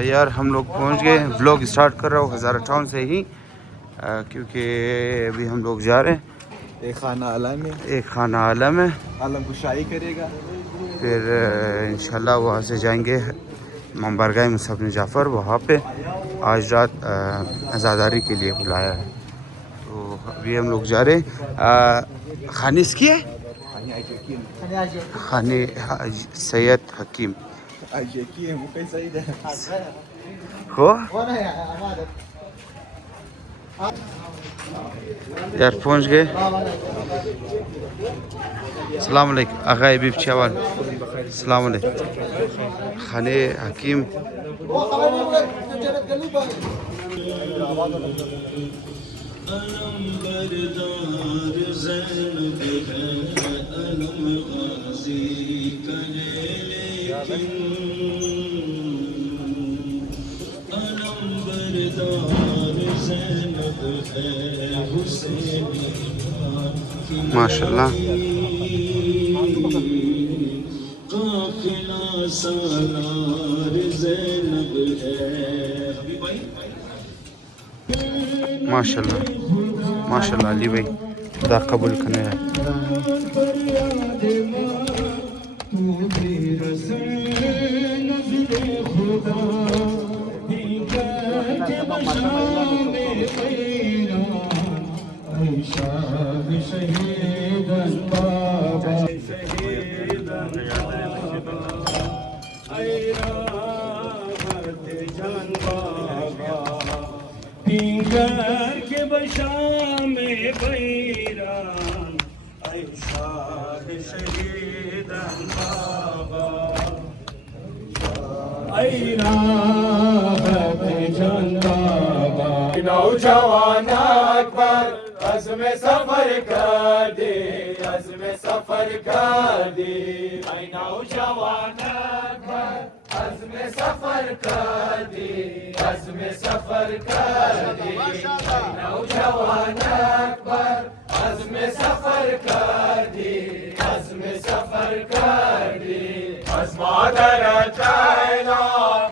यार हम लोग पहुंच गए। व्लॉग स्टार्ट कर रहा हूँ हज़ारा टाउन से ही, क्योंकि अभी हम लोग जा रहे हैं। एक खाना आलम है, एक खाना आलम है, आलम को शाही करेगा। फिर इंशाल्लाह वहाँ से जाएंगे बारगाह मुसअब बिन जाफ़र। वहाँ पे आज रात अज़ादारी के लिए बुलाया है, तो अभी हम लोग जा रहे हैं। खाने इसकी है, खाने सैयद हकीम हो यार पहुँच गए। अस्सलाम वालेकुम आगा बीब चावल, अस्सलाम वालेकुम खाने हकीम। माशाल्लाह माशाल्लाह माशाल्लाह अली भाई खुदा कबूल करने है। पिंगर के बशा में बैरान ऐसा शहीदन बाबा ऐरा जन बाबा नौजवान अकबर अज़्म सफर कर दे, अज़्म सफर कर दे। नौजवान अकबर अज़्म सफर कर दे, अज़्म सफर कर दे। नौजवान अकबर अज़्म सफर कर दे, अज़्म सफर कर दे। अज़्मादर चैना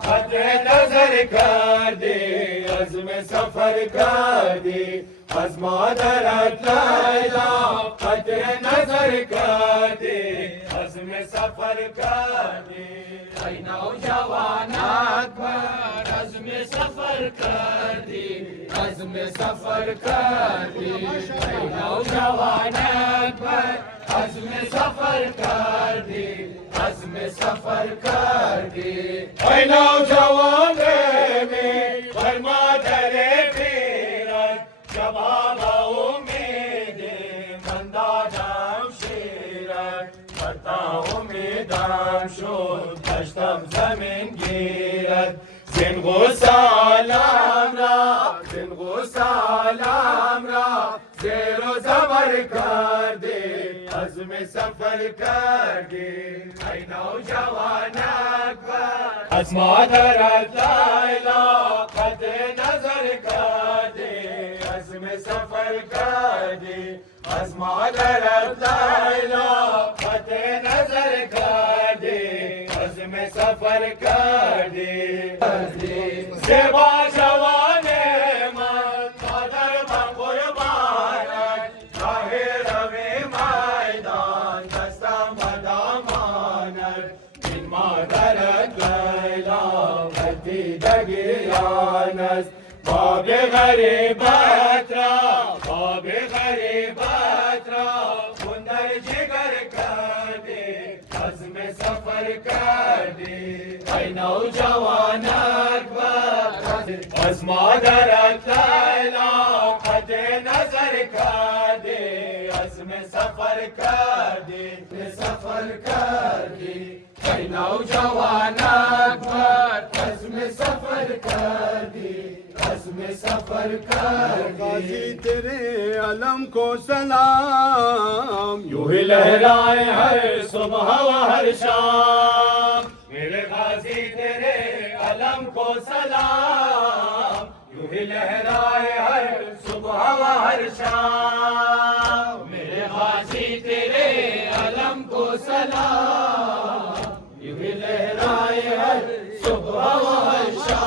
खत नजर कर दे, अज़्म सफर कर दे। अज़्मादर चैना खत नजर कर दे, अज़्म सफर कर दे। नौजवान अकबर अज़्म सफर कर दे, अज़्म सफर कर दे। नौजवान अकबर अज़्म सफर कर दे, अज़्म सफर कर दे। नौजवान में फरमा दरे पीरत जवाब उम्मीद बंदा जाम शेरत करता उम्मीदान शोर कश्तम जमीन गिरत। जिनको सलाम रा, जिनको सलाम रा ज़ेरो ज़बर कर दे, अज़्म सफर कर दे। नौजवान अकबर अज़्मादर लैला खत नजर कर दे, अज़्म सफर कर दे। अज़्मादर लैला खत नजर कर दे, अज़्म सफर कर दे। सेवा जवाने मन मदर बकुरबानत चाहे रवे मैदान दस्तम बदामानत। बिन मादरत लैला भती दगियानस बाबे गरीबत रा, बाबे गरीबत रा कुंदर जिगर कर दे, अज़्म सफर कर दे। नौजवान अकबर अज़्मादर लैला खत नजर कर दे, अज़्म सफर कर दे, सफर कर दे। नौजवान अकबर अज़्म सफर कर दे, अज़्म सफर कर दे। तेरे अलम को सलाम यूं ही लहराए हर सुबह व हर शाम। मेरे गाजी तेरे अलम को सलाम यूं ही लहराए हर सुबह व हर शाम। मेरे गाजी तेरे अलम को सलाम यूं ही लहराए हर सुबह व हर शाम।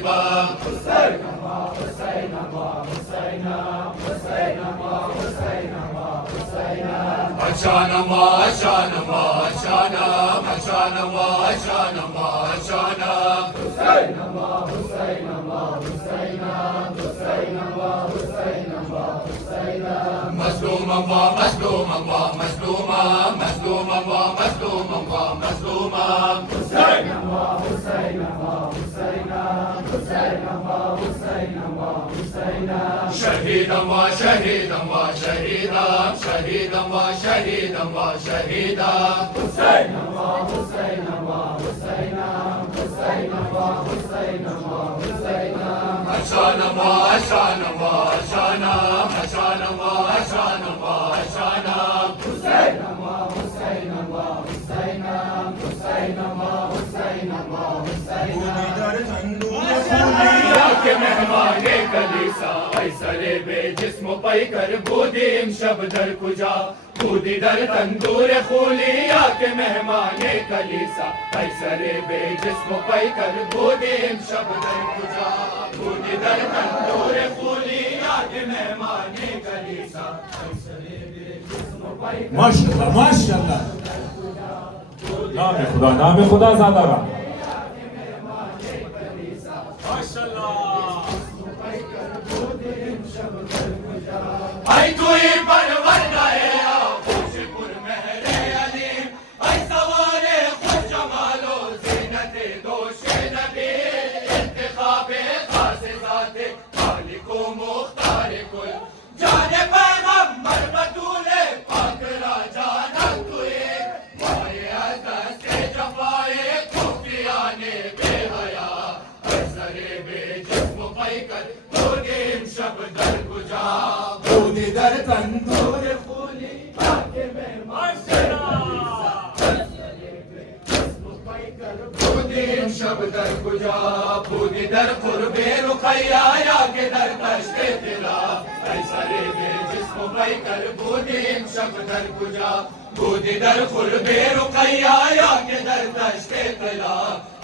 غالبا عشانم عشانم عشانم عشانم عشانم عشانم مظلوما ومظلوما ومظلوما مظلوما ومظلوما ومظلوما شهيدا وشهيدا وشهيدا شهيدا وشهيدا وشهيدا حسينا وحسينا وحسينا حسينا وحسينا وحسينا عشانا وعشانا وعشانا عشانا وعشانا وعشانا حسينا وحسينا وحسينا حسينا وحسينا وحسينا के मेहमाने कलीसा ऐसरे बेजिस्म पैकर बूदीम शबदर कुजा बूदी दर तंदूर खूलिया के मेहमाने कलीसा ऐसरे बेजिस्म पैकर बूदीम शबदर कुजा बूदी दर तंदूर खूलिया के मेहमाने कलीसा ऐसरे बेजिस्म पैकर माशाअल्लाह माशाअल्लाह नाम खुदा ज़्यादा रहा आई तू ही परवरदा है खुशपुर महरे अलीम आई सवारे खुद जमालो ज़ीनते दोशे नबी इंतखाबे खासे ज़ाते खालिको मुख्तार कुल जाने पैगंबर बतूले पाक राजा नंतुए माये अज़द से जफाए खुफियाने बेहया असरे बेजिस्म पैकर बूदीम शबदर कुजा बूदी दर तंदूर खूली आके मेहमान बूदीम शबदर कुजा बूदी दर कुर्बे रुखैया या के दर तश्ते तिला ऐसरे बेजिस्म पैकर बूदीम शबदर कुजा बूदी दर कुर्बे रुखैया या के दर तश्ते तिला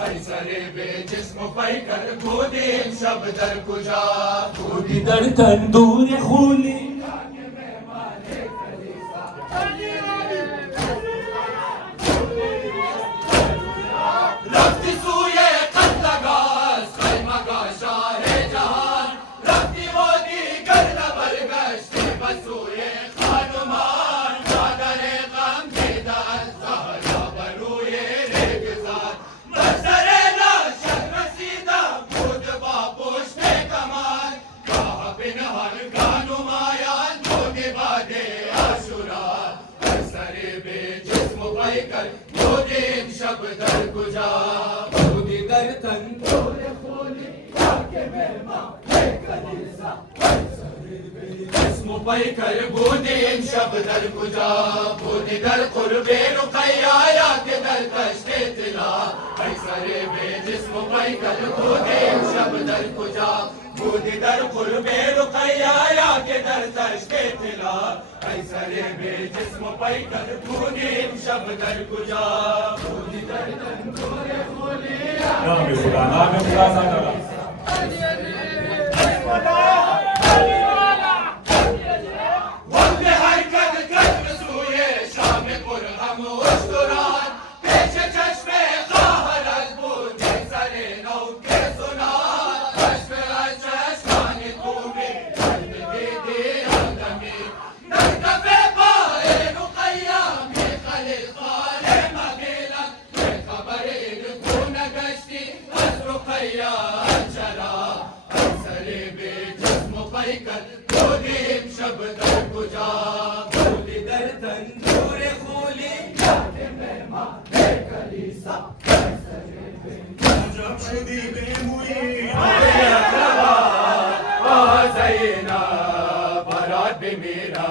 ऐसरे बेजिस्म पैकर बूदीम शबदर कुजा बूदी दर तंदूर खूली रफ्ती सूये कत्लगास खैमगा शाहे जहान रफ्ती मोदी गर्द बरगश्ती बसूये खानुमान चादरे गम दीदार सहरा बरूये रेगिस्तान बसरे लाशक रसीदा खुद बापुश्ते कमान कहा बिन हर गानुमायान मोदी बादे आशुरा असरे बेजिस्म पैकर बूदीम शबदर कुजा बूदी दर तंदूर खूली आके मेहमान कलीसा जिस्म पैकर बूदीम शबदर कुजा बूदी दर कुर्बे रुखैया या के दर तश्ते तिला ऐसरे बेजिस्म पैकर बूदीम शबदर कुजा बूदी दर कुर्बे रुखैया या के दर तश्ते तिला ऐसरे बेजिस्म पैकर बूदीम शबदर कुजा बूदी दर तंदूर खूली नाम खुदा ज़्यादा रहा वक्त हरकत कदम सूये शाम पुरहम उस्तुरान पेश चश्मे ज़ाहरत बूद सरे नौ के सुनान चश्मे चश्मान तूमे दीदी आदमी नरकफे पाए रुकैया में खलिल खाले मगीला खबरे खून गश्ती अस रुकैया चला असरे बेजिस्म पैकर बूदीम शबदर कुजा बूदी दर तंदूर खूली जाके मेहमान कलीसा जब शुदी बेमुई ज़ैना बारात भी मेरा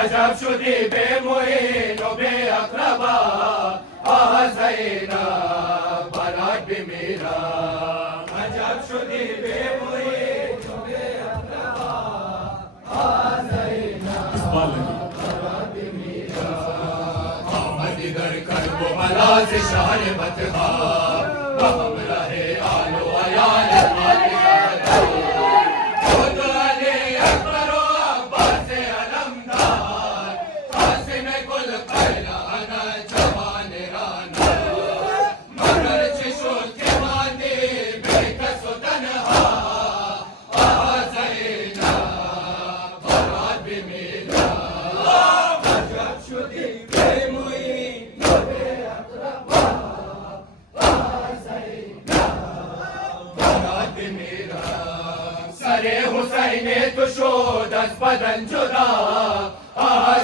अजब शुदी बेमुइन बे अक़रबा ज़ैना बारात भी मेरा अजब शुदी बेमुइन बे अक़रबा ज़ैना बारात भी मेरा आमद दर करबो बला से शान बतहा हम रहे आलो अयाल सरे हुसैन तो शोद از بدن جدا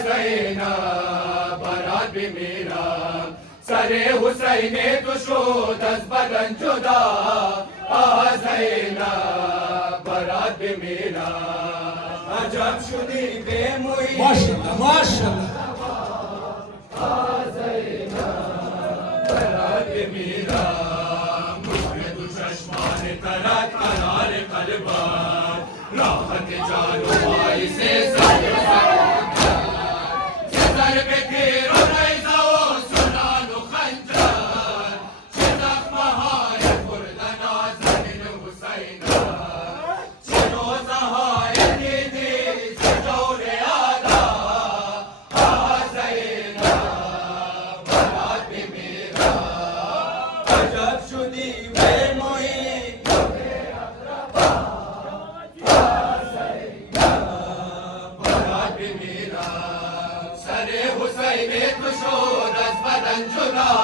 زینب برات بمیرم سره حسین تو شد از بدن جدا زینب برات بمیرم عجب شدی به مویی ماشاءالله ماشاءالله زینب برات بمیرم نور دو چشمان ترک کنار قلبم راحت جان و باعث سر به تیر و نیزه و سنان و خنجر چه زخمه های خورده نازنین حسین چه روزه های دیدی چه جور یادا زینب برات بمیرم عجب شدی به محیط برات بمیرم سر حسین تو شد از بدن جدا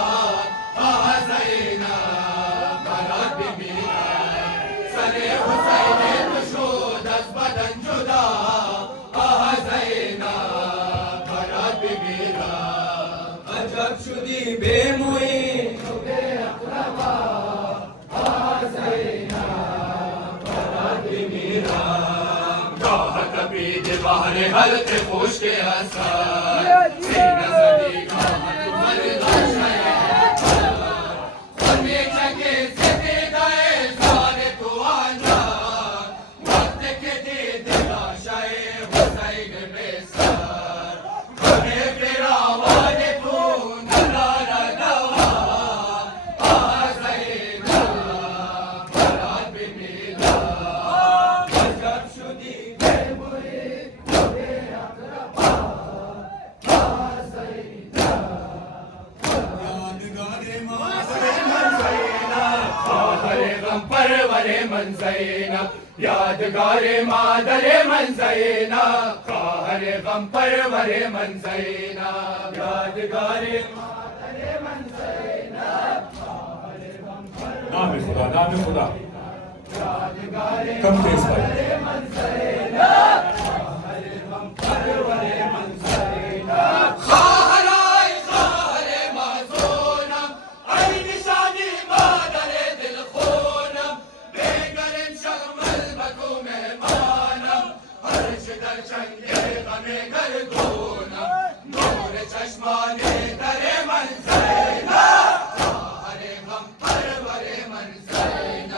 زینب برات بمیرم سر حسین تو شد از بدن جدا زینب برات بمیرم عجب شدی به مویی تو به اقربا زینب برات بمیرم راه تبید بحر حلق خشک اثر سینه زدی گاه تو مردان شیعه خون میچکی سپیده زار تو اندر وقتی که دیدی لاشه حسین بسر خونه فراوان تو نراره دوا زینب برات بمیرم عجب شدی به محیط تو به اقربا یادگار مادر من زینب خواهر غم پرور من زینب یادگار مادر من زینب خواهر غم پرور نام خدا نام خدا یادگار کم تیز مادر بھائی من زینب خواهر غم پرور من زینب خواهرای خواهر مازونم ای نشانی مادر دل خونم بگرم شغمل بکو مهمانم هرچه در چنگ غم گردونم نور چشمان در من زینب خواهر غم پرور من زینب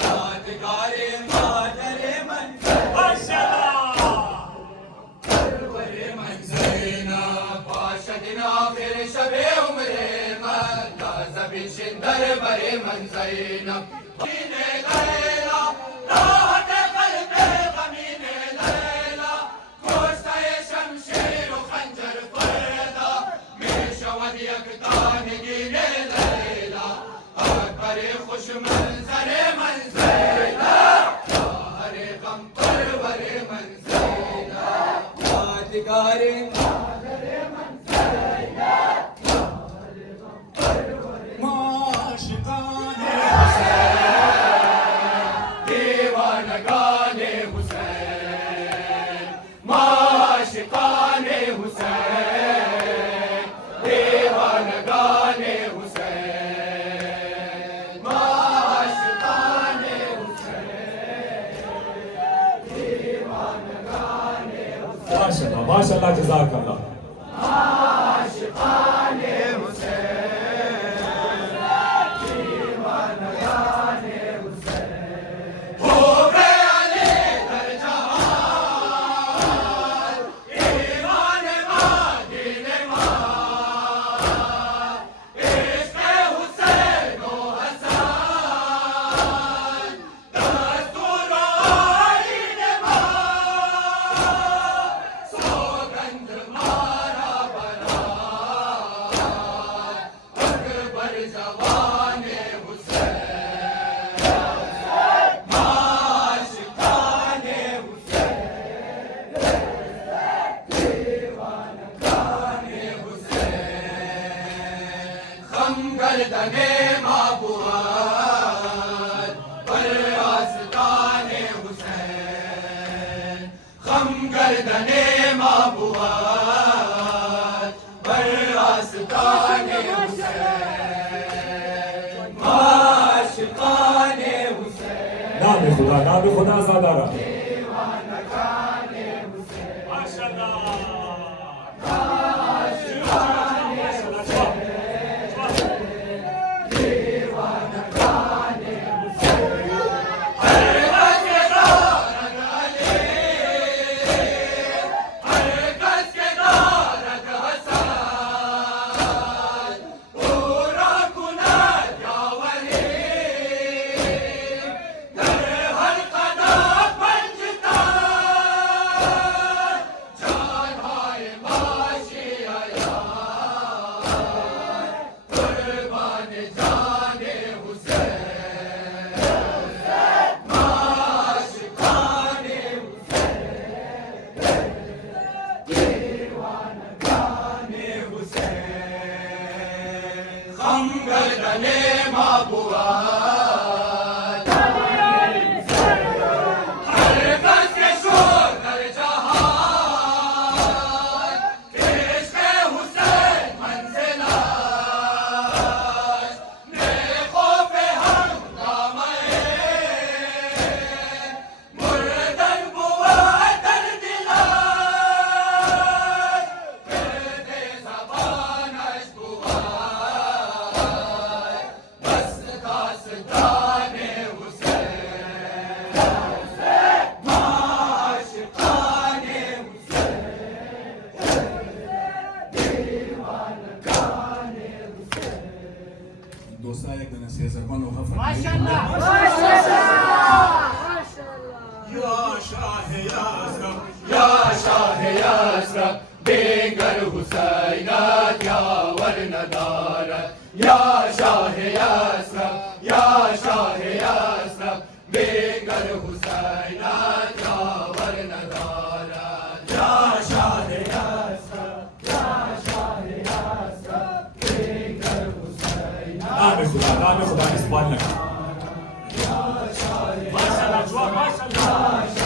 یادگار مادر من پرور من زینب باشد این آخر شب عمر من تازه بنشین در بر من زینب غمین لیلا راحت قلب غمین لیلا کشته شمشیر و خنجر فردا می شود یک تانگی لیلا اکبر خوش منظر من زینب خواهر غم پرور من زینب یادگار مادر من زینب معاشقان دیوانگان حسین معاشقان حسین دیوانگان حسین معاشقان حسین دیوانگان حسین ماشاءاللہ ماشاءاللہ جزاک اللہ عاشقان حسین خوب علی در جهان ایمان ما دین ما عشق حسین و حسن دستور آیین ما سوگند ما गर्दने माबुआत बर आस्ताने हुसैन आशिकाने हुसैन नाम खुदा ज़ादारा गर्दने माबुआत हर कस के शोर कर जहान पेश के हुसैन मंजिलात मेरे खौफे हम दामए मुर्दन बुआत दिलात दे ज़बानश دوستایك من سيزرمان وغفر ما شاء الله يا شاه يزرق يا شاه يزرق بينقر حسينات يا ورندارت يا شاه يزرق يا شاه يزرق بينقر حسينات يا ورندارت يا شاه يزرق يا شاه يزرق بينقر حسينات नाम खुदा इस्बान लगा माशाल्लाह जवाब माशाल्लाह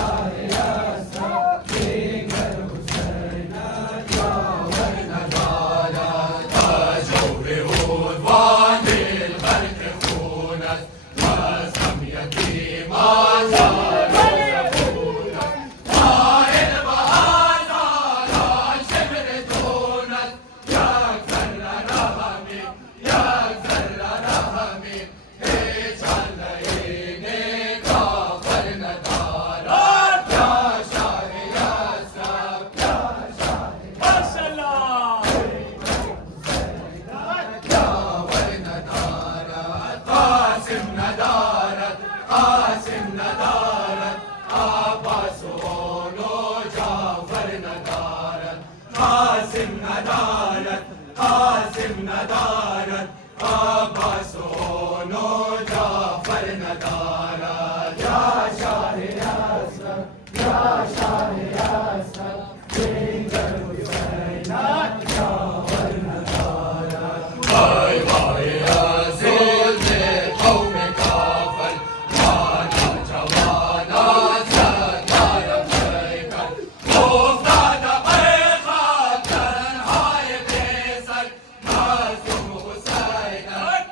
कासिम नदारत अब्बास होनो जाफर नदारत या शाह असद या शाह असद बिंगर हुसैनात जाफर नदारत हाय हाय अज़ीज़ ने कौम काफर माना जवाना सदार पैकर मुफ्ताद पैखातन हाय बेसर मासूम हुसैनत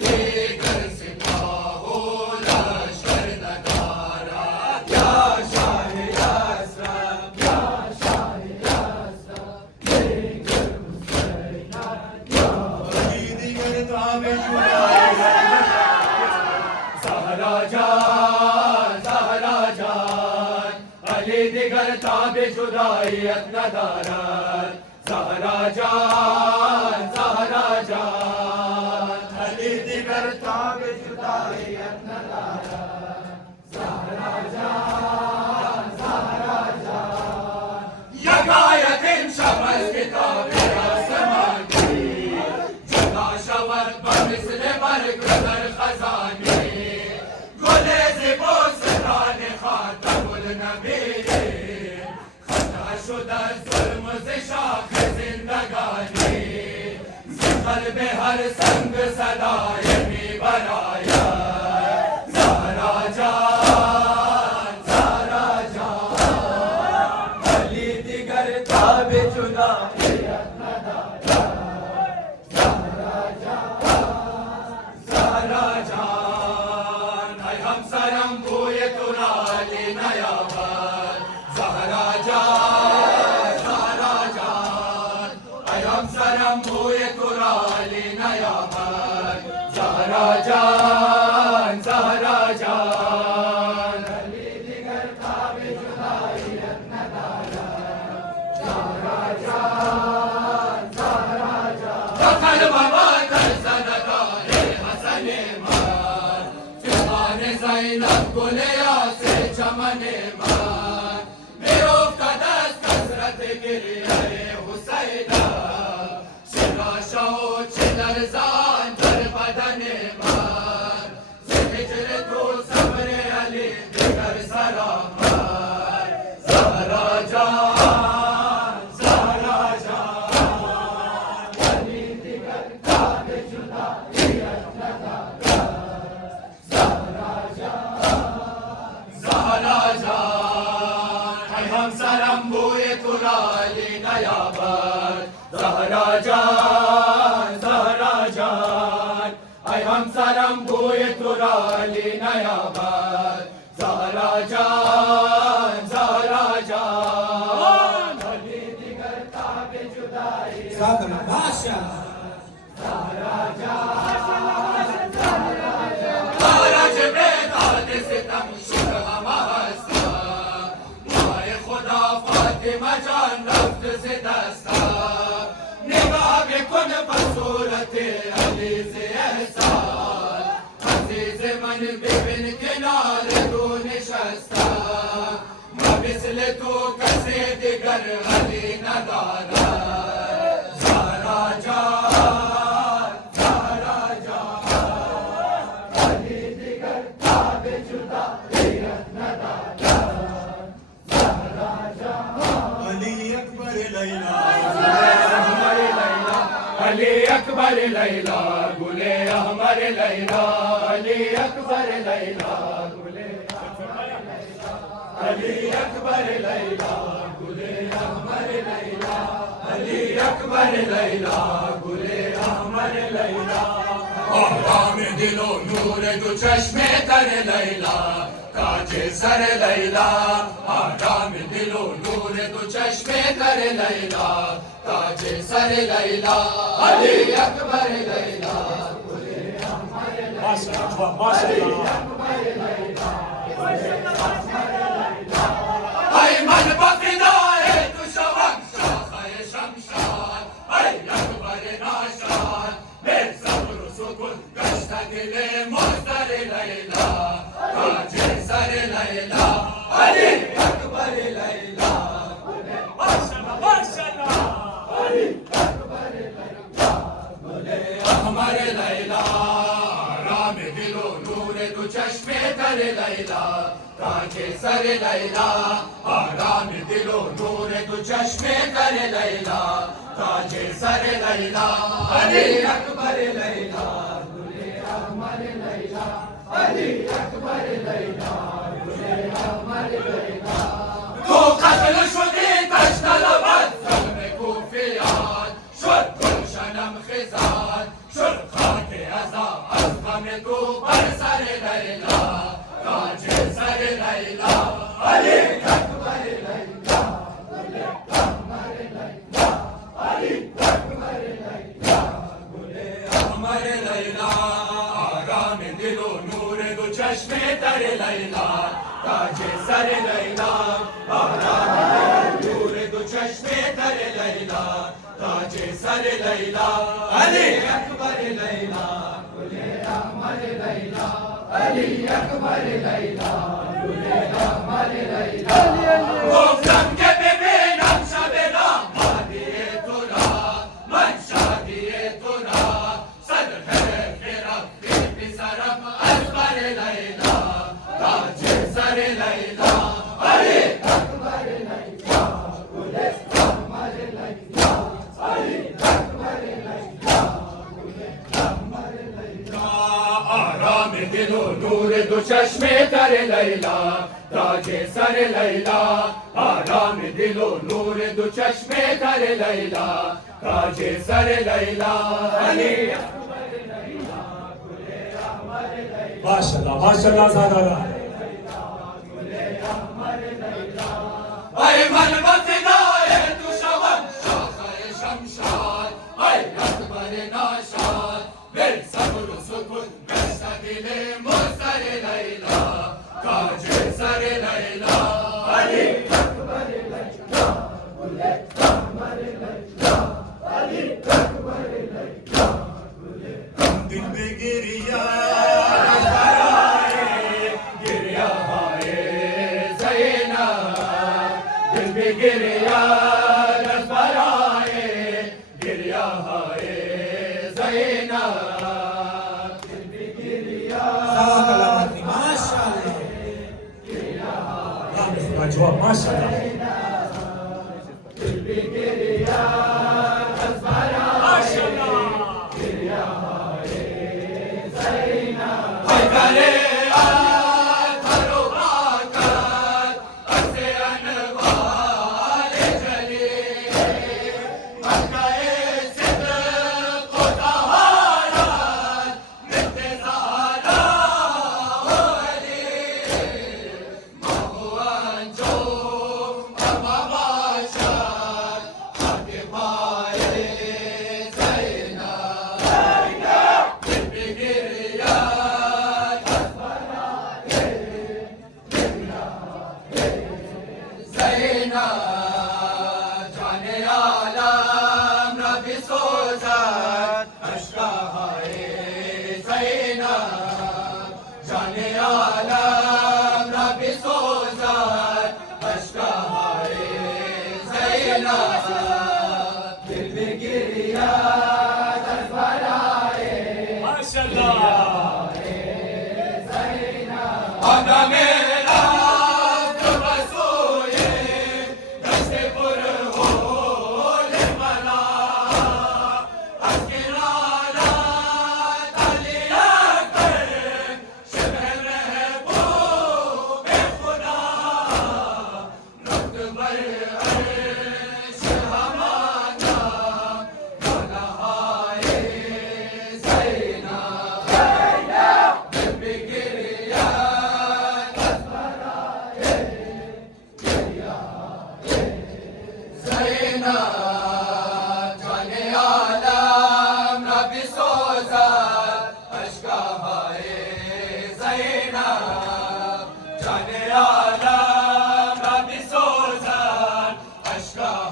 दीगर सिपाहो लश्कर नदारत या शाह असद या शाह असद बिंगर हुसैनात या दीगर ताबे ज़हरा जान अली दिगर ताबे जुदाईयत नदारत ज़हरा जान अली दिगर ताबे जुदाईयत नदारत ज़हरा जान यगायतिन शमस किताबे आसमान की जगा शवत बमिस्ल बरकदर खजानी गुले ज़िबो सिरान खातमुल नबीय्यीन खता शुदा ज़ुल्म से शाख ज़िंदगानी ज़िक़ल में हर संग सदाए मी बराया हम सरम बूए तुराली नया बार ज़हरा जान ज़हरा जान हम सरम बूए तुराली नया बार ज़हरा जान ज़हरा जान अली दिगर ताबे जुदाई नदारा ज़हरा जान ज़हरा जान दखल बाबा कर सनदारे हसने मार फिवाने ज़ैनब गुलिया से चमने मार मेरो कदस कसरत गिरी अरे हुसैना शिरा शो चिदर जान पर बदने मार हिजर तो सबरे अली दिगर सरा मार ज़हरा जान ज़हरा जान अली दिगर ताबे जुदा ज़हरा जान हम सरम बूए तुराली नया बार ज़हरा जान ज़हरा जान हम सरम बूए तुराली नया बार ज़हरा जान ज़हरा जान अली दिगर ताबे जुदाई तारज बेदाद सितम शुक्र हमासा माए खुदा फातिमा जान रफ्त से दस्ता निगाह बिकुन बसूरत अली से एहसान अजीज मन बिबिन किनारे दो निशस्ता मबिसल तो कसे दिगर अली नदारा ज़हरा जान ज़हरा जान अली दिगर ताबे जुदा नदारा ज़हरा जान अली अकबर लैला अली अकबर लैला गुले अहमर लैला अली अकबर लैला गुले अली अकबर लैला गुले अहमर लैला अली अकबर लैला गुले अहमर लैला आराम दिलो नूर दो चश्मे तर लैला ताजे सर लैला आराम दिलो नूर दो चश्मे तर लैला ताजे सर लैला अली अकबर लैला माशाअल्लाह माशाअल्लाह ऐ मन बफिदाए तू शवक शाखे शमशान ऐ अकबर नाशान मेरे सब्र सुकुन गश्त दिले मुस्तर लैला ताजे सर लैला अली अकबर लैला माशाअल्लाह माशाअल्लाह अहमर लैला राम दिलो नूर दो चश्मे तर लैला ताजे सर लैला आराम दिलो नूर दो चश्मे तर लैला ताजे सर लैला अली अकबर लैला गुले अहमर लैला अली अकबर लैला गुले अहमर लैला तो कत्ल शुदी तश्तलबत ज़ल्म कूफियान शुद गुलशनम खिज़ान शुद खाके अज़ा अज़ग़म तू बर सर लैला ताजे सर लैला अली अकबर लैला गुले अहमर लैला अली अकबर लैला गुले अहमर लैला आराम दिलो नूर दो चश्मे तर लैला ताजे सर लैला आराम दिलो नूर दो चश्मे तर लैला ताजे सर लैला अली अकबर लैला गुले अहमर लैला अली अकबर लैला गुले अहमर लैला गुफ्तम के बेबे नक्शा बेला मादिए तुरा मंशा दिए तुरा सदर है फिरा बेबी सरम अकबर लैला ताजे सर लैला अली अकबर लैला गुले अहमर लैला अली अकबर लैला गुले अहमर लैला आराम दिलो नूर दो चश्मे तर लैला ताजे सर लैला आराम दिलो नूर दो चश्मे तर लैला ताजे सर लैला अली अकबर लैला गुले अहमर लैला माशाल्लाह माशाल्लाह ज़ादा أي من بطناي تشوان شاخر شمشاد أي أكبر ناشاد بالصبر سكون مشتغل مصر ليلى تاج سر ليلى علي أكبر ليلى كل أحمر ليلى علي أكبر ليلى دل بقريا गिरिया नज़राए गिरिया हाय ज़ैना गिरिया माशाल्लाह माशाल्लाह गिरिया माशाल्लाह गिरिया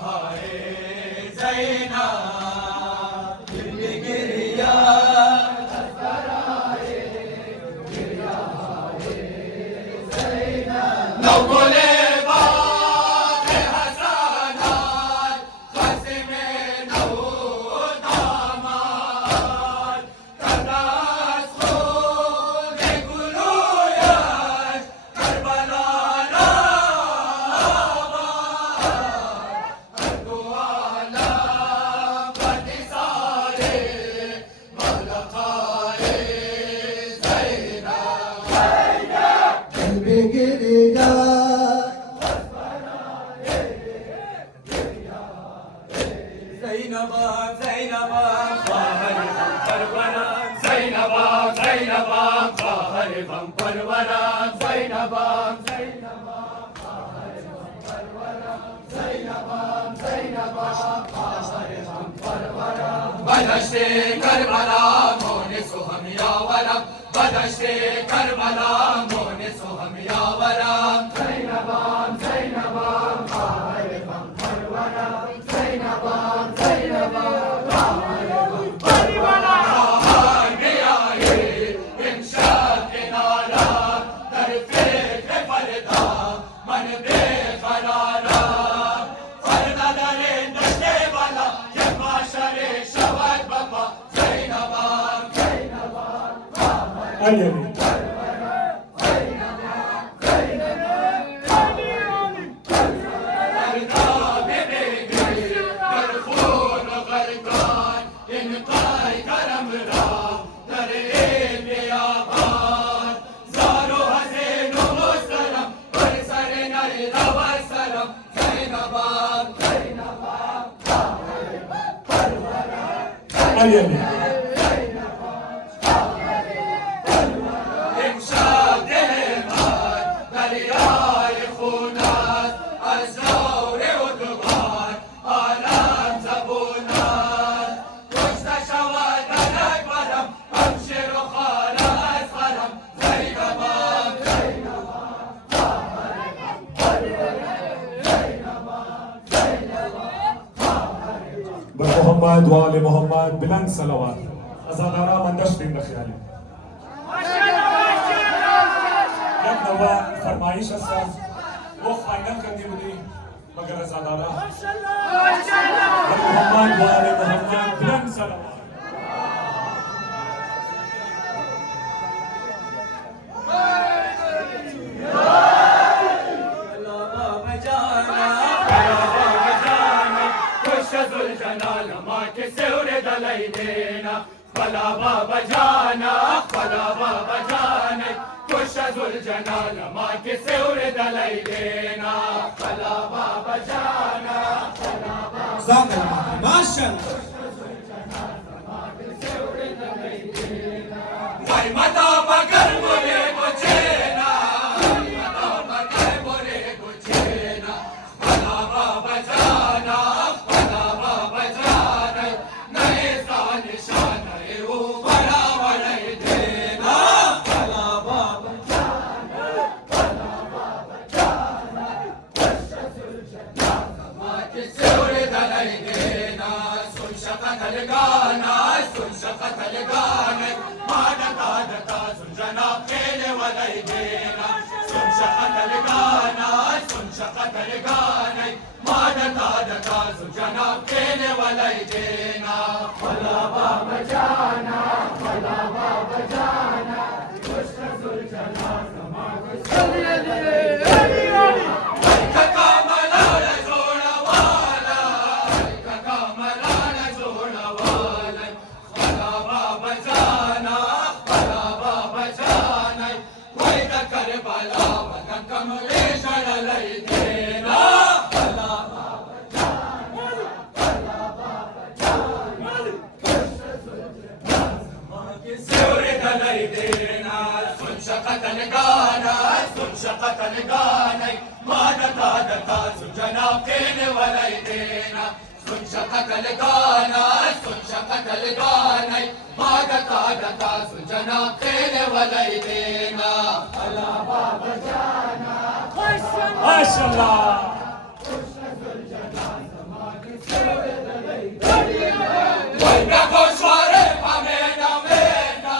हाय ज़ैना करे बदश्ते करबला मोने सुहम यावरम बदश्ते करबला मोने सुहम यावरम ज़ैनबाम ज़ैनबाम बाहर बम परवरम ज़ैनबाम ज़ैनबाम बाहर बम परवरम बाहर गया ये इंशाअ के नारा दर फिक्र फरदा मन बेकरारा फरदा दरे नशे वाला ये माशरे शवाद बाबा ज़ैनबाम ज़ैनबाम अली محمد و آل محمد بلند صلوات. عزادارا من داشتیم بخیالی. یک نوع فرمایش است. वो फाइनल करनी होगी मगर ज़्यादा मोहम्मद वाले मोहम्मद बुलंद सलावत फला बाबा जाना फला बाबा जाने खुशजुल जनाल माँ के सेवर दलाई देना फला बाबा जाना फला बाबा भाई मता बगर बोले गुचेना मता बगर बोले गुचेना फला बाबा जाना फला बाबा जाना नए सा निशान जनाब केने वाला देना फला बाबा जाना फला बाबा जाना खुशजुल जनाब जनाब केने वाला देना सुन शकल गाना सुन शकल गाना मादता दता सुन जनाब केने वाला देना फला बाबा जाना माशाअल्लाह गोश्वारे पमेना वेना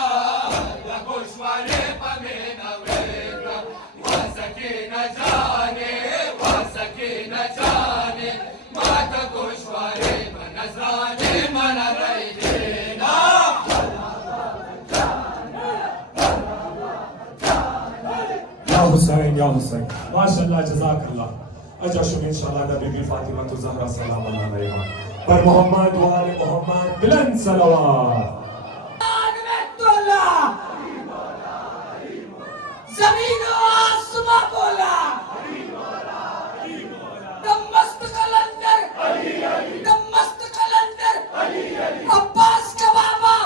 गोश्वारे पमेना वेना वासके न जाने वासके न जाने माता गोश्वारे मनजाने मन रही देना या हुसैन माशाअल्लाह जज़ाकल्लाह अच्छा शुक्र इंशाअल्लाह नबी की फातिमा तो ज़हरा सलाम अल्लाह अलैहा पर मोहम्मद व आले मोहम्मद बुलंद सलावत जमीन आसमां बोला दमस्त कलंदर दमस्त कलंदर अब्बास का बाबा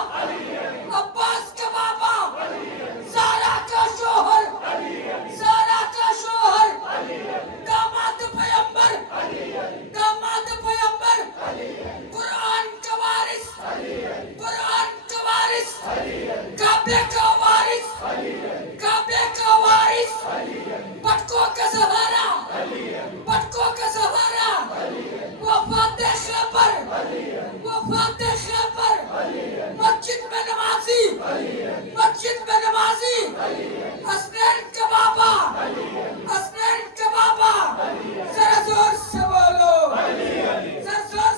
ज़ारा का शोहर दामाद पैगंबर कुरान का वारिस काबे का वारिस पटकों का सहारा वफाते खैबर मस्जिद में नमाजी हसनैन का बाबा जरा जोर से बोलो और जोर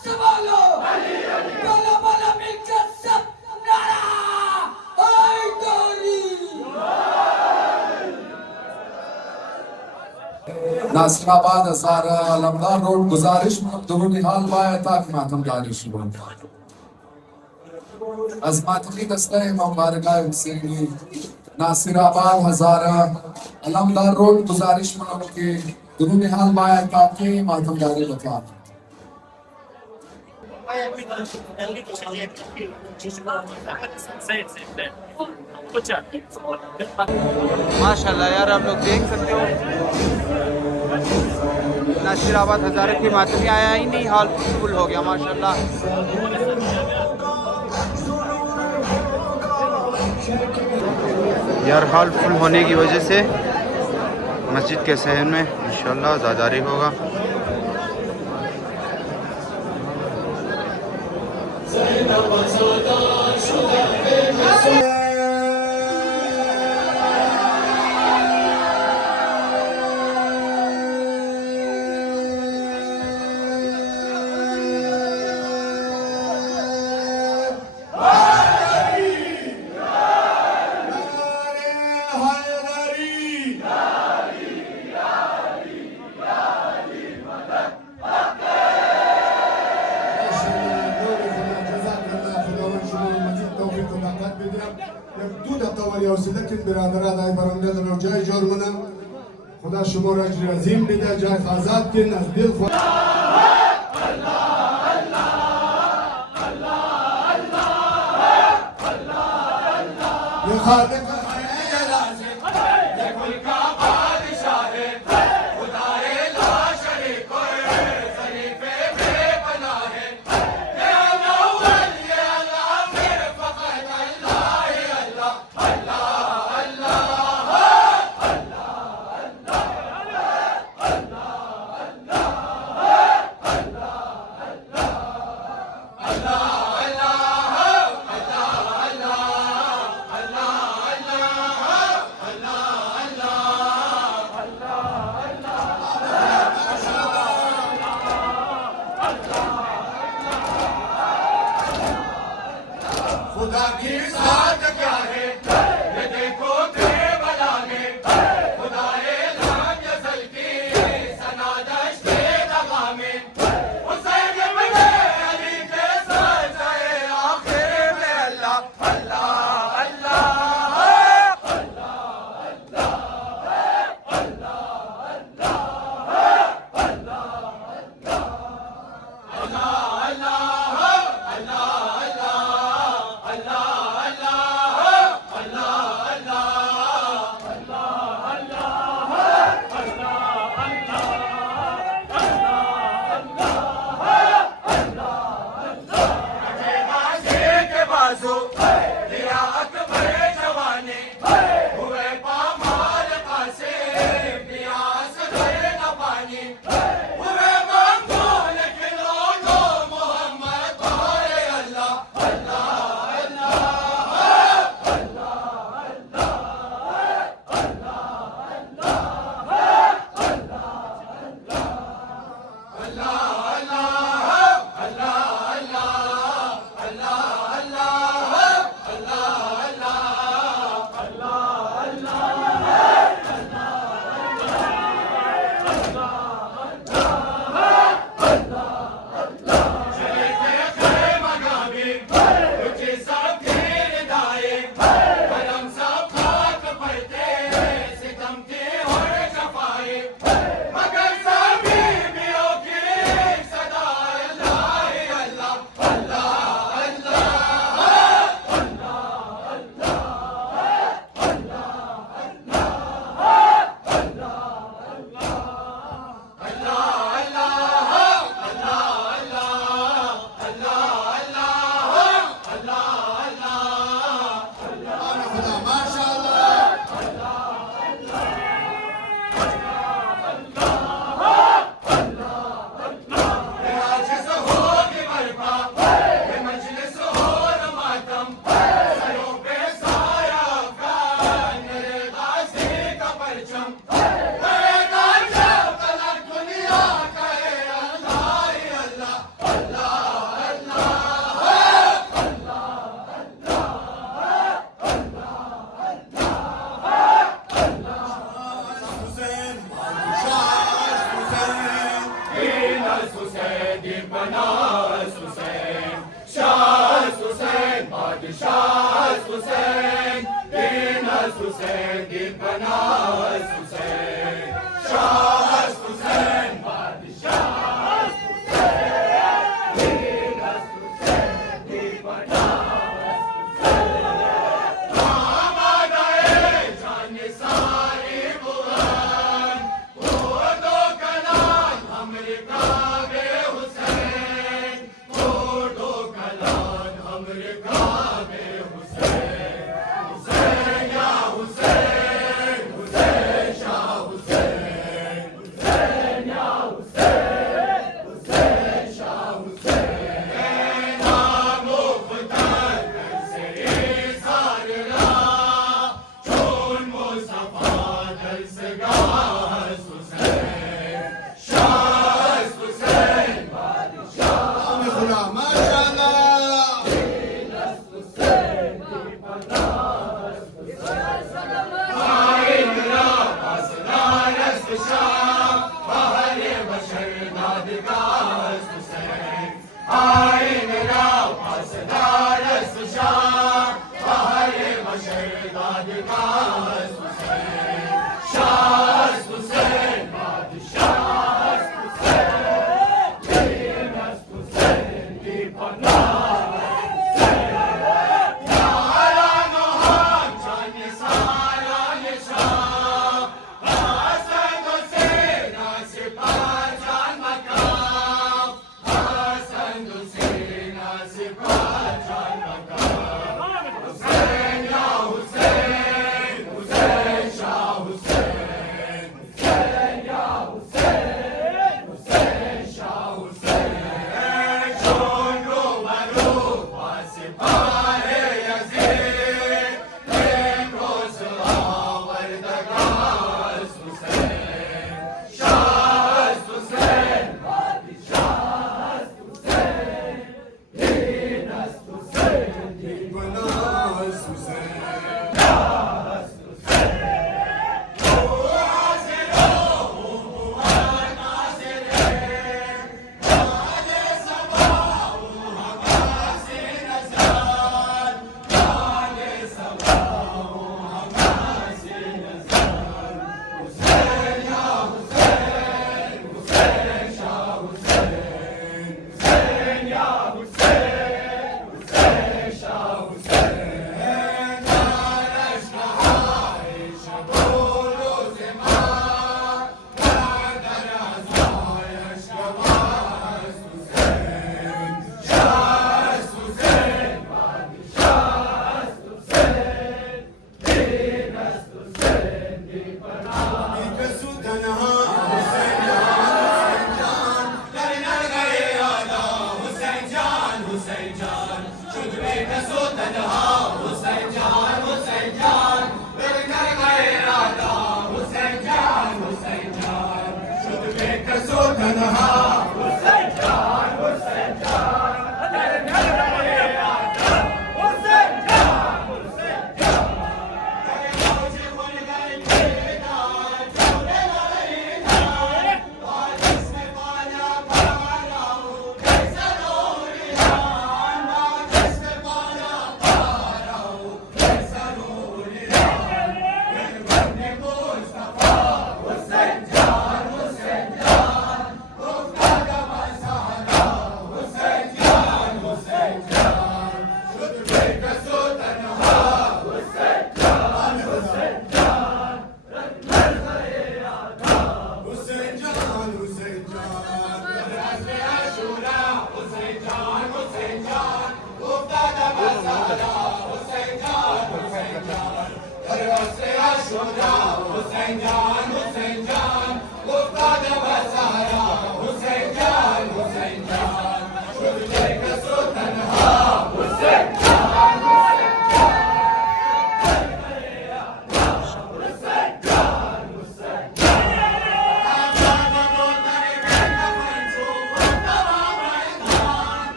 से बोलो बोलो मिलकर सब नारा हैदरी नासिराबाद हजार अलमदार रोड गुजारिश दुरुनी हाल बाय ताक मातम दारिश बोल از ماتمی دسته امام بارگاه حسینی नासिराबाद हजारा अलमदार रोड गुजारिश मानो कि दुरुनी हाल बाय ताक मातम दारी बता माशाल्लाह यार आप लोग देख सकते हो नासिराबाद हजारे की मातमी आया ही नहीं, हॉल फुल हो गया माशाल्लाह। यार हॉल फुल होने की वजह से मस्जिद के शहर में माशाल्लाह ज़ादारी होगा। برادران های برامداد رو جای جور منم خدا شما را اجر عظیم بده جای آزاد کن از دل خود یا خالق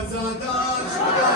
Azadar şuda,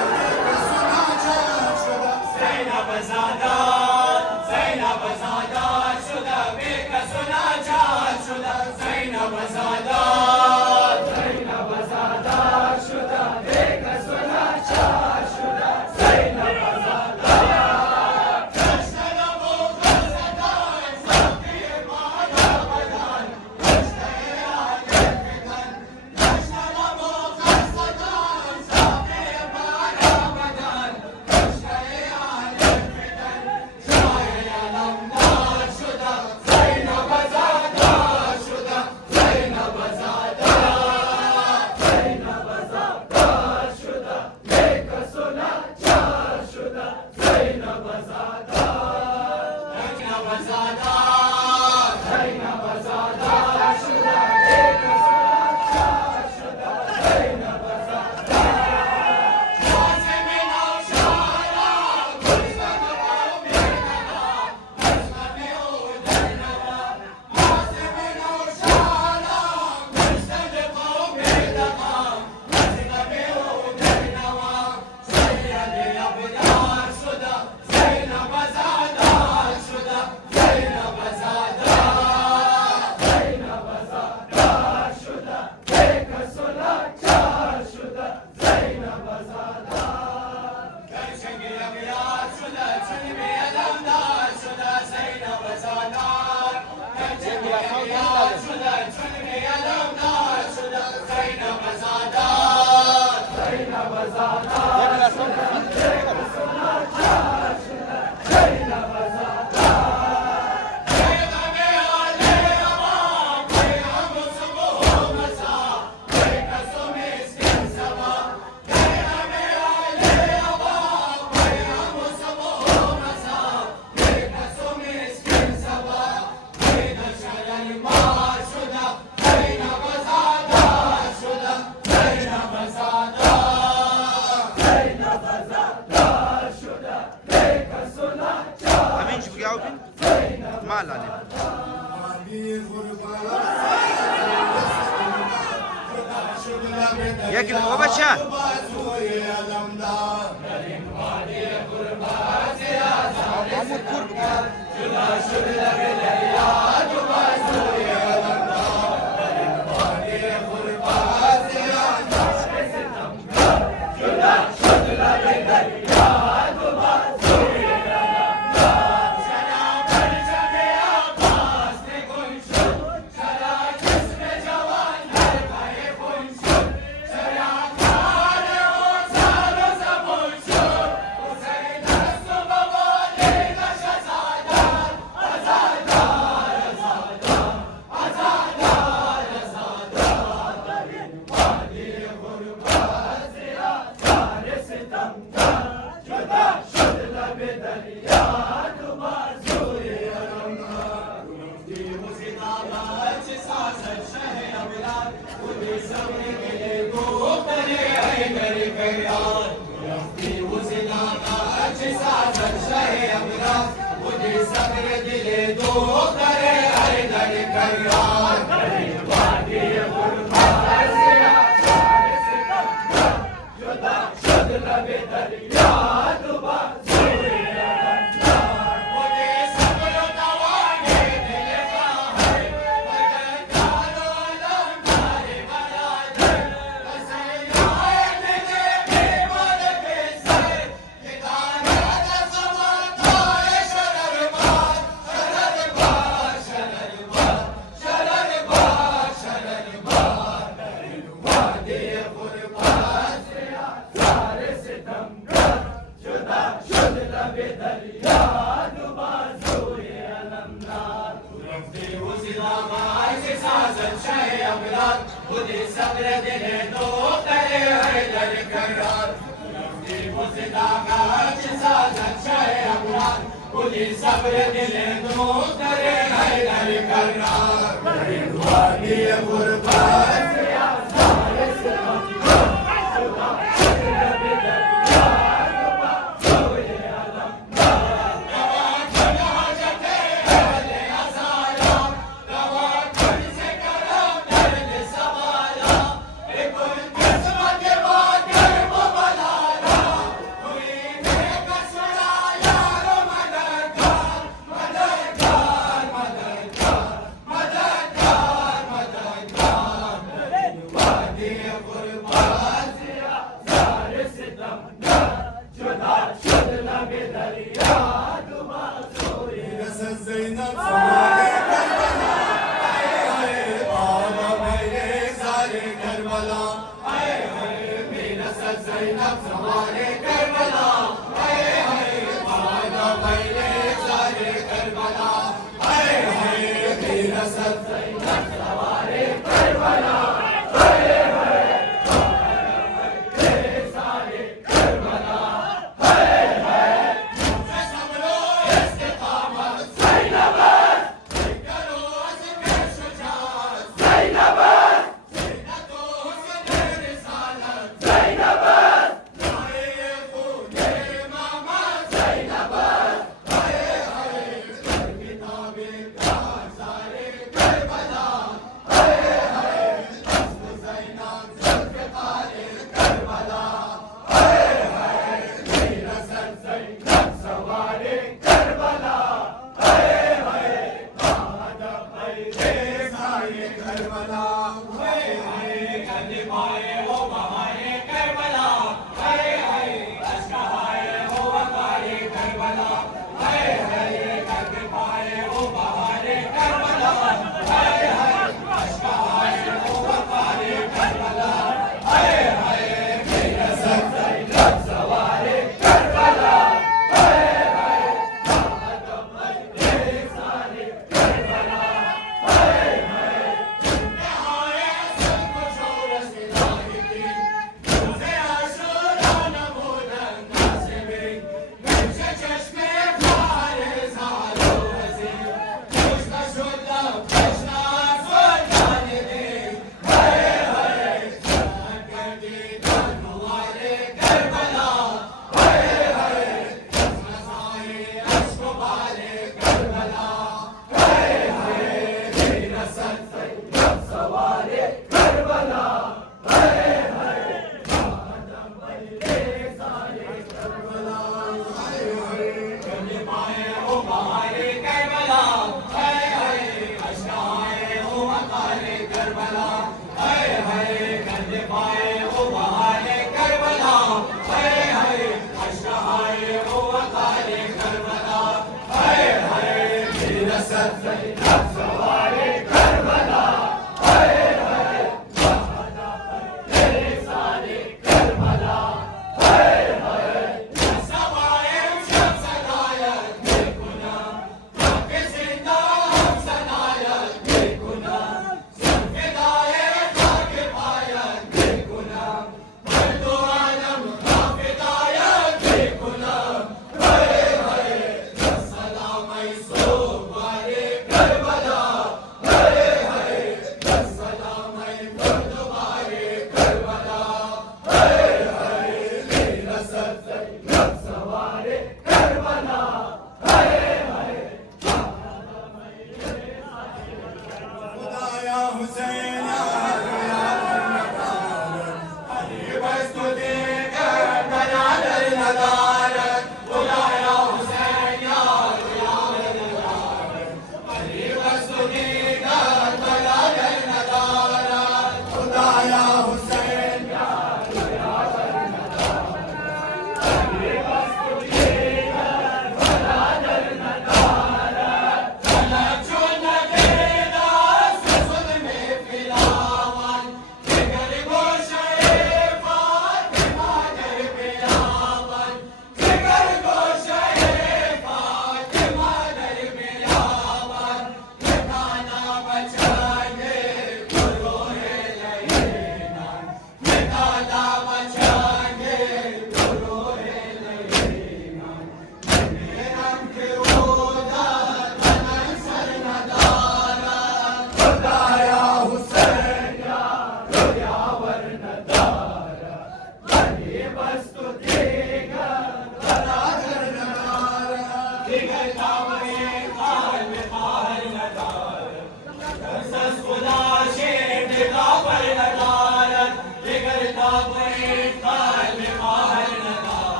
sunacak şuda. Zeynep Azadar, Zeynep Azadar şuda, bir sunacak şuda. Zeynep Azadar, Zeynep Azadar şuda, bir sunacak şuda. Zeynep Azadar, gözlere bu gözleden, safiye madabadan, gözlere alefeden, gözlere bu gözleden, safiye madabadan, gözlere alefeden, şair yalanlar şuda, Zeynep Azadar şuda, Zeynep Azadar, Zeynep Azadar şuda, lekasına çar şuda, Zeynep Azadar, Zeynep Azadar, Zeynep Azadar şuda, lekasına çar şuda, Zeynep Azadar, Yasemin Avşar'a, Kuşları Kavmir'e, Kuşları Uden'e, Yasemin Avşar'a, Kuşları Kavmir'e, Kuşları Uden'e, Seyyid-i Abdar şuda, Zeynep Azadar şuda, Zeynep Azadar, Zeynep Azadar şuda, lekasına çar şuda, Zeynep Azadar. Gerçeği yapıyor şuda, çölümü adamlar şuda, Zeynep Azadar. Gerçeği yapıyor şuda, çölümü adamlar şuda, Zeynep Azadar. Zeynep Azadar şuda, lekasına çar şuda, Zeynep Azadar. Peygamber aleyhama, kıyamet olmasa, lekasım iskin sabah. Peygamber aleyhama, kıyamet olmasa, lekasım iskin sabah. Yine şalel mar şuda, Zeynep Azadar şuda, Zeynep Azadar, Zeynep Azadar şuda, lekasına çar. همین چی بگه open? مال علیم Bir kurban. یکی بگو بچه Bazuye alamdar. Mahmood پور بگو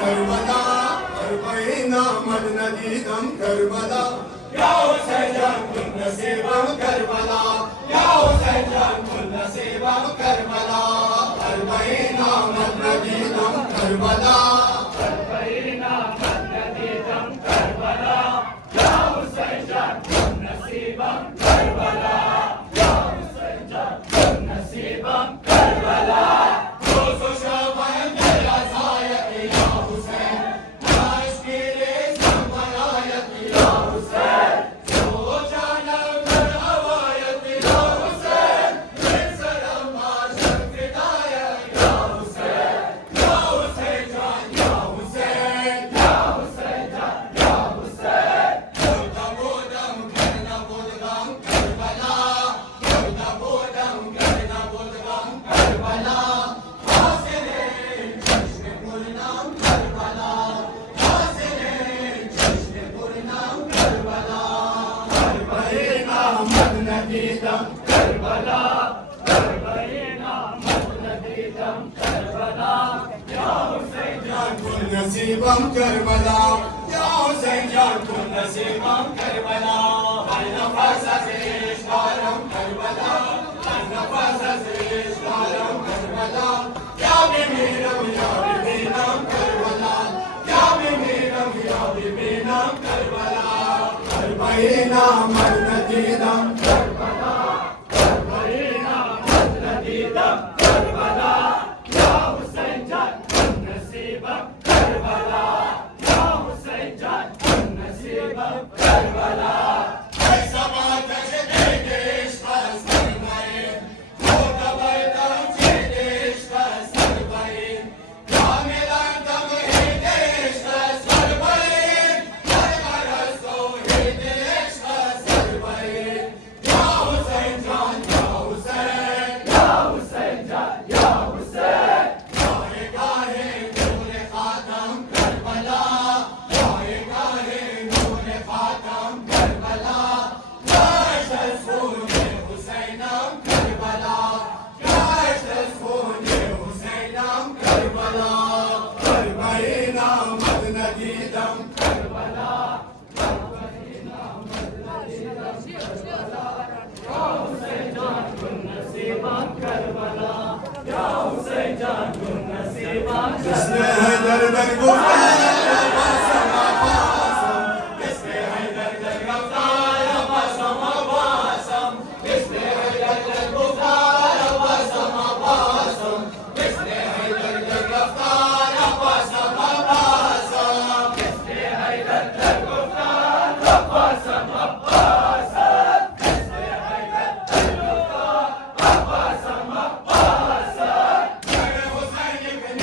Karbala करबईना मद नदीदम Karbala या हुसैन जान कुल नसीबम Karbala या हुसैन जान कुल नसीबम करबला करबईना मद नदीदम करबला करबईना मद नदीदम करबला या हुसैन जान कुल नसीबम करबला या हुसैन जान कुल नसीबम करबला रोज़ शबान तेरा ज़ायक या हुसैन नाश की रेज़म बनायत या हुसैन जो जाना कर हवायत या हुसैन सलाम माशर फिदायत या हुसैन जान या हुसैन जान या हुसैन खुदा बोदम करना बोदगम करबला खुदा बोदम करना बोदगम करबला हासिले जश्न पुरनाम करबला हासिले जश्न पुरनाम करबला करबईना मद नदीदम करबला करबईना मद नदीदम करबला या हुसैन जान कुल नसीबम करबला या हुसैन जान कुल नसीबम करबला हर नफस अज़ीज़ दारम करबला हर नफस अज़ीज़ दारम करबला या बीमीरम या बीमीरम करबला या बीमीरम या बीमीरम करबला करबईना मद नदीदम करबला करबईना मद नदीदम करबला या हुसैन जान कुल नसीबम करबला या हुसैन जान कुल नसीबम करबला ऐसा बात है देश का सरमाए वो कबरदम से देश का सरमाए या मेरा दम है देश का सरमाए हर बरस तो है देश का सरमाए या हुसैन जान या हुसैन जान या हुसैन गाहे गाहे नूर खातम करबला गाहे गाहे नूर खातम करबला काश सोने हुसैनम करबला काश सोने हुसैनम करबला करबईना मद नदीदम करबला हुसैन जान कुल नसीबम करबला या हुसैन जान कुल नसीबम जिसने है दर दर गुफ्तार इसने है दर दर रफ्तार बसम बासम इसने है दर दर गुफ्तार बसम बासम इसने है दर दर रफ्तार बसम बासम इसने है दर दर गुफ्तार बसम बासम इसने है दर दर गुफ्तार बसम बासम हुसैन इब्न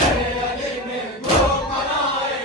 अली में को बनाया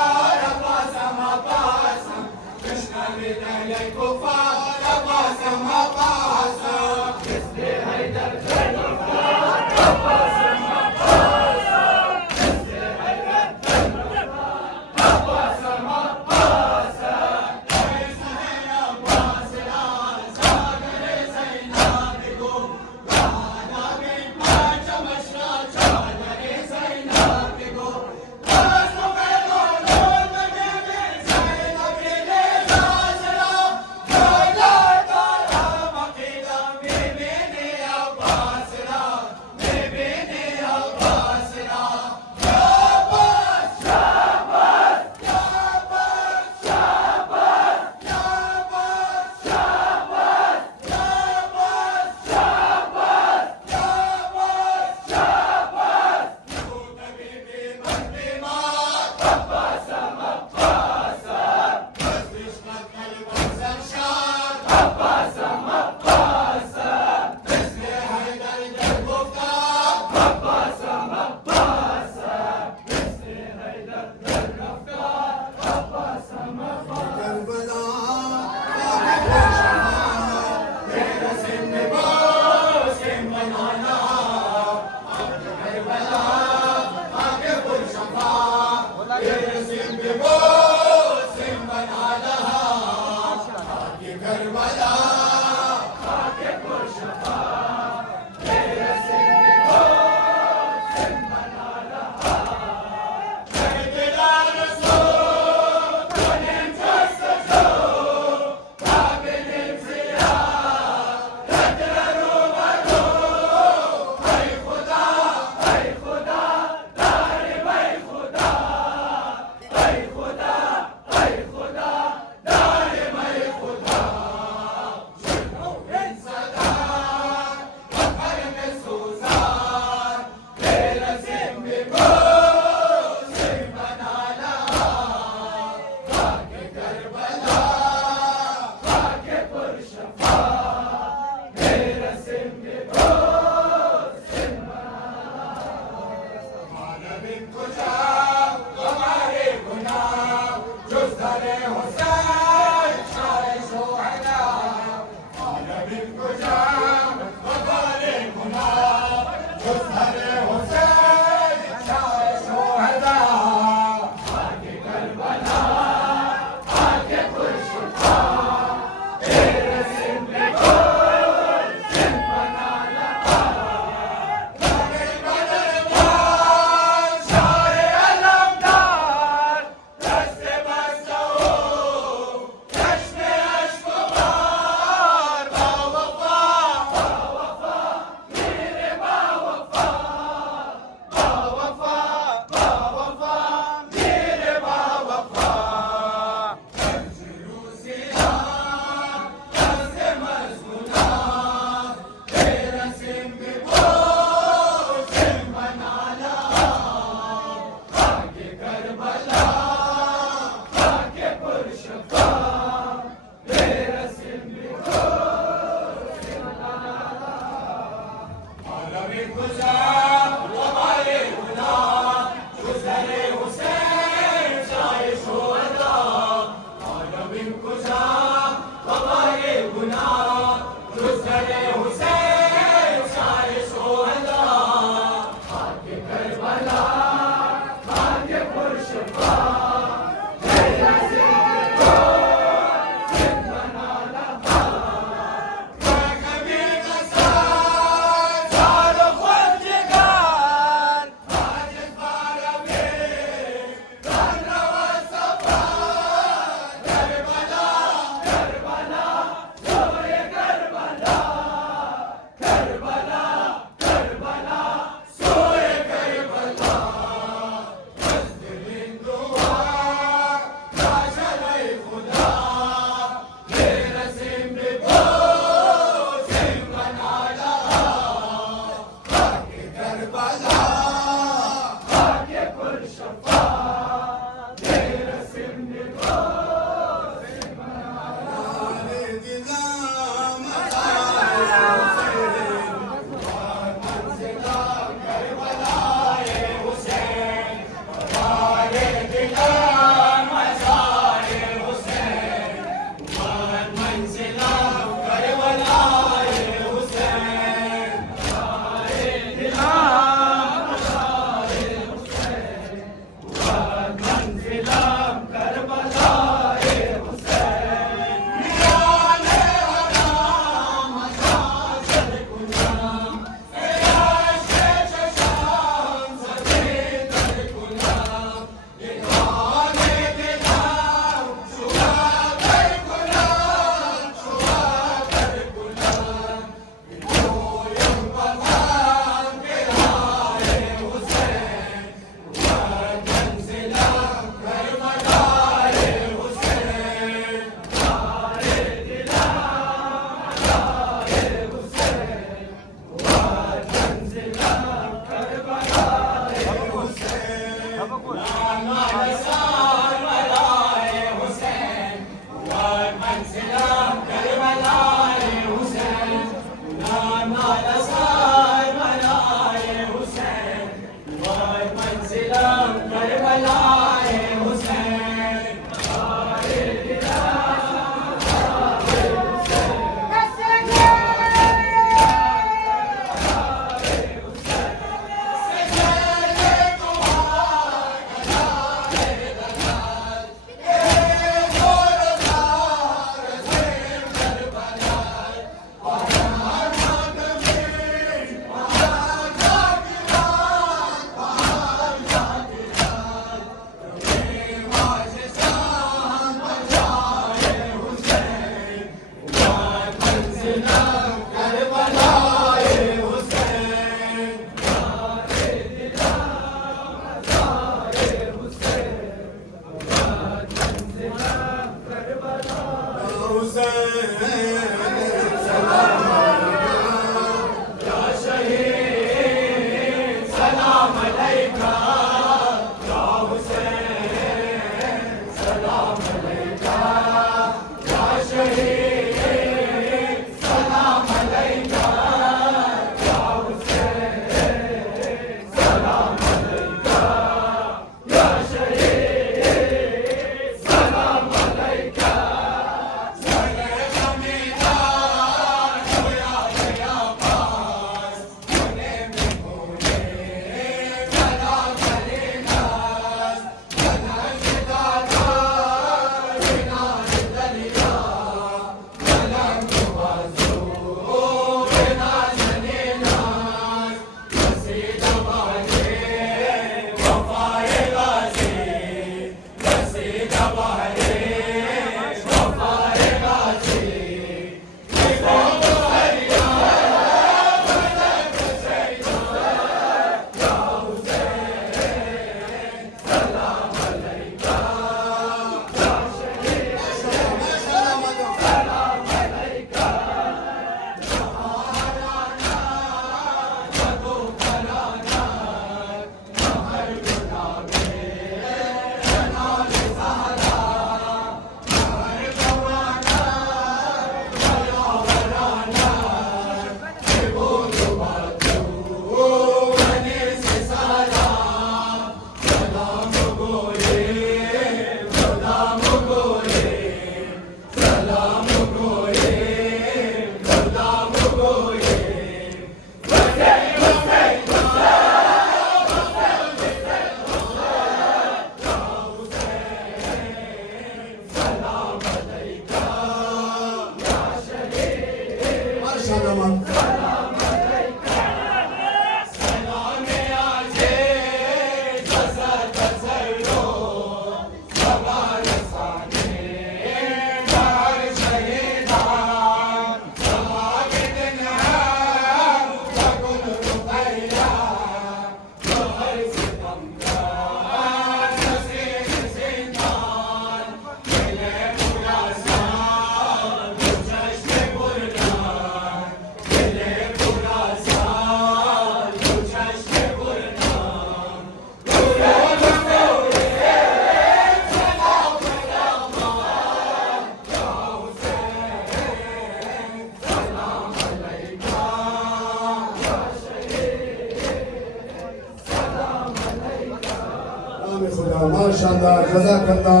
नाम खुदा माशाअल्लाह जज़ाकल्लाह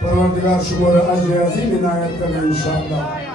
परवरदिगार शुमार अजर अजीम इनायत करना इंशाअल्लाह